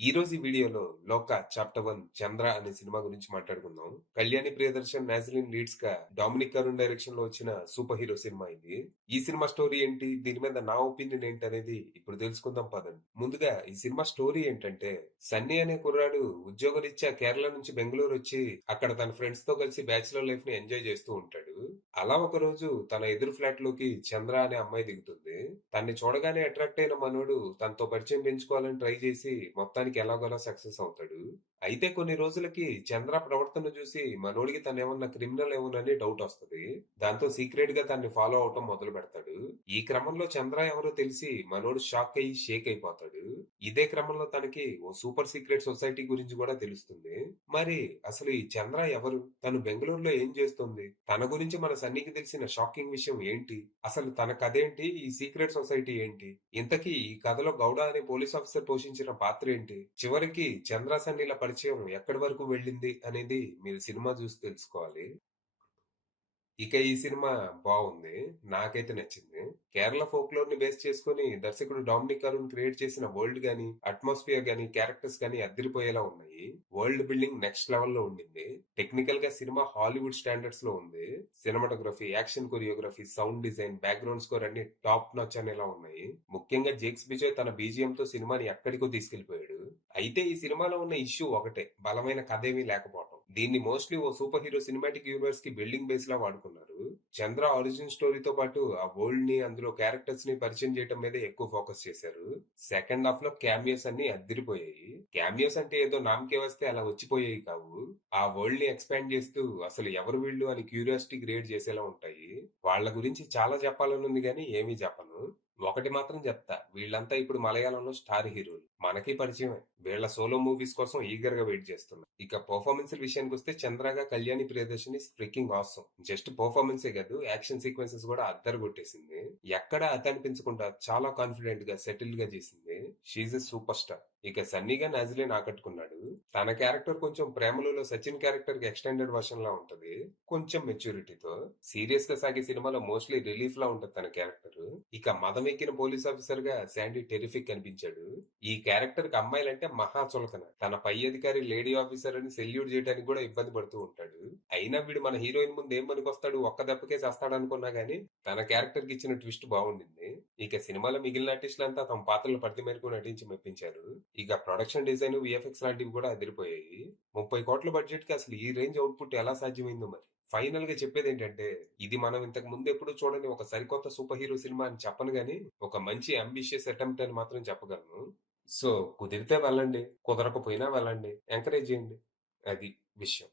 ఈ రోజు ఈ వీడియోలో 'లోక చాప్టర్ 1 చంద్ర' అనే సినిమా గురించి మాట్లాడుకుందాం. కళ్యాణి ప్రియదర్శన్, నాజరీన్ లీడ్స్ గా డామినిక్ అరుణ్ డైరెక్షన్ లో వచ్చిన సూపర్ హీరో సినిమా ఇది. ఈ సినిమా స్టోరీ ఏంటి, దీని మీద నా ఒపీనియన్ ఏంటి అనేది ఇప్పుడు తెలుసుకుందాం పదండి. ముందుగా ఈ సినిమా స్టోరీ ఏంటంటే, సన్నీ అనే కుర్రాడు ఉద్యోగరీత్యా కేరళ నుంచి బెంగళూరు వచ్చి అక్కడ తన ఫ్రెండ్స్ తో కలిసి బ్యాచిలర్ లైఫ్ ని ఎంజాయ్ చేస్తూ ఉంటాడు. అలా ఒక రోజు తన ఎదురు ఫ్లాట్ లోకి చంద్ర అనే అమ్మాయి దిగుతుంది. తన్ని చూడగానే అట్రాక్ట్ అయిన మనోడు తనతో పరిచయం పెంచుకోవాలని ట్రై చేసి మొత్తానికి ఎలాగోలా సక్సెస్ అవుతాడు. అయితే కొన్ని రోజులకి చంద్ర ప్రవర్తన చూసి మనోడికి తనేమన్నా క్రిమినల్ ఏమోనని డౌట్ వస్తది. దాంతో సీక్రెట్ గా తన్ని ఫాలో అవటం మొదలు పెడతాడు. ఈ క్రమంలో చంద్ర ఎవరో తెలిసి మనోడు షాక్ అయ్యి షేక్ అయిపోతాడు. ఇదే క్రమంలో తనకి ఓ సూపర్ సీక్రెట్ సొసైటీ గురించి కూడా తెలుస్తుంది. మరి అసలు ఈ చంద్ర ఎవరు, తను బెంగళూరులో ఏం చేస్తుంది, తన గురించి మన సన్నికి తెలిసిన షాకింగ్ విషయం ఏంటి, అసలు తన కథేంటి, ఈ సీక్రెట్ సొసైటీ ఏంటి, ఇంతకీ ఈ కథలో గౌడ అనే పోలీస్ ఆఫీసర్ పోషించిన పాత్ర ఏంటి, చివరికి చంద్ర సన్నీల పరిచయం ఎక్కడి వరకు వెళ్ళింది అనేది మీరు సినిమా చూసి తెలుసుకోవాలి. ఇక ఈ సినిమా బాగుంది. నాకైతే నచ్చింది. కేరళ ఫోక్లోర్ ని బేస్ చేసుకుని దర్శకుడు డామినిక్ అరుణ్ క్రియేట్ చేసిన వరల్డ్ గానీ, అట్మాస్ఫియర్ గానీ, క్యారెక్టర్స్ గానీ అదిరిపోయేలా ఉన్నాయి. వరల్డ్ బిల్డింగ్ నెక్స్ట్ లెవెల్ లో ఉండింది. టెక్నికల్ గా సినిమా హాలీవుడ్ స్టాండర్డ్స్ లో ఉంది. Cinematography, action choreography, sound design, background score అన్ని టాప్ నాచ్ అనేలా ఉన్నాయి. ముఖ్యంగా జేక్స్ బిజయ్ తన బీజిఎం తో సినిమాని ఎక్కడికో తీసుకెళ్లిపోయాడు. అయితే ఈ సినిమాలో ఉన్న ఇష్యూ ఒకటే, బలమైన కథేమీ లేకపోవడం. దీన్ని మోస్ట్లీ ఓ సూపర్ హీరో సినిమాటిక్ యూనివర్స్ కి బిల్డింగ్ బేస్ లా వాడుకున్నారు. చంద్ర ఒరిజిన్ స్టోరీతో పాటు ఆ వరల్డ్ ని, అందులో క్యారెక్టర్స్ ని పరిచయం చేయడం మీదే ఎక్కువ ఫోకస్ చేశారు. సెకండ్ హాఫ్ లో క్యామియోస్ అన్ని అద్దిరిపోయాయి. క్యామియోస్ అంటే ఏదో నామకే వస్తే అలా వచ్చిపోయాయి కావు. ఆ వరల్డ్ ని ఎక్స్పాండ్ చేస్తూ అసలు ఎవరు వీళ్ళు అని క్యూరియాసిటీ క్రియేట్ చేసేలా ఉంటాయి. వాళ్ళ గురించి చాలా చెప్పాలని ఉంది కానీ ఏమీ చెప్పను. ఒకటి మాత్రం చెప్తా, వీళ్ళంతా ఇప్పుడు మలయాళంలో స్టార్ హీరోలు, మనకి పరిచయమే. వీళ్ళ సోలో మూవీస్ కోసం ఈగర్ గా వెయిట్ చేస్తున్నా. ఇక పర్ఫార్మెన్స్ విషయానికి వస్తే చంద్రగా Kalyani Priyadarshini freaking awesome. Just పర్ఫార్మెన్సే కాదు, యాక్షన్ సీక్వెన్సెస్ కూడా అద్దరు కొట్టేసింది. ఎక్కడ అతనిపించకుండా చాలా కాన్ఫిడెంట్ గా సెటిల్ గా చేసింది. She's a super star. ఇక సన్నీగా నాజిలిన్ ఆకట్టుకున్నాడు. తన క్యారెక్టర్ కొంచెం ప్రేమలో సచిన్ క్యారెక్టర్ కి ఎక్స్టెండెడ్ వర్షన్ లా ఉంటది, కొంచెం మెచ్యూరిటీతో. సీరియస్ గా సాగే సినిమాలో మోస్ట్లీ రిలీఫ్ లా ఉంటది తన క్యారెక్టర్. ఇక మదం ఎక్కిన పోలీస్ ఆఫీసర్ గా శాండీ టెరిఫిక్ అనిపించాడు. ఈ క్యారెక్టర్ కి అమ్మాయిలంటే మహా చులకన. తన పై అధికారి లేడీ ఆఫీసర్ అని సెల్యూట్ చేయడానికి కూడా ఇబ్బంది పడుతూ ఉంటాడు. అయినా వీడు మన హీరోయిన్ ముందు ఏం పనికొస్తాడు, ఒక్క దెబ్బకే చేస్తాడు అనుకున్నా గానీ తన క్యారెక్టర్ కి ఇచ్చిన ట్విస్ట్ బాగుండింది. ఇక సినిమాలో మిగిలిన ఆర్టిస్టులంతా తమ పాత్రలు పరిధి మేరకు నటించి మెప్పించారు. ఇక ప్రొడక్షన్ డిజైన్, విఎఫ్ఎక్స్ లాంటివి కూడా అదిరిపోయాయి. 30 కోట్ల బడ్జెట్ కి అసలు ఈ రేంజ్ అవుట్పుట్ ఎలా సాధ్యమైందో మరి. ఫైనల్ గా చెప్పేది ఏంటంటే, ఇది మనం ఇంతకు ముందు ఎప్పుడు చూడని ఒక సరికొత్త సూపర్ హీరో సినిమా అని చెప్పను గానీ, ఒక మంచి అంబిషియస్ అటెంప్ట్ అని మాత్రం చెప్పగలను. సో కుదిరితే వెళ్ళండి, కుదరకపోయినా వెళ్ళండి, ఎంకరేజ్ చేయండి. అది విషయం.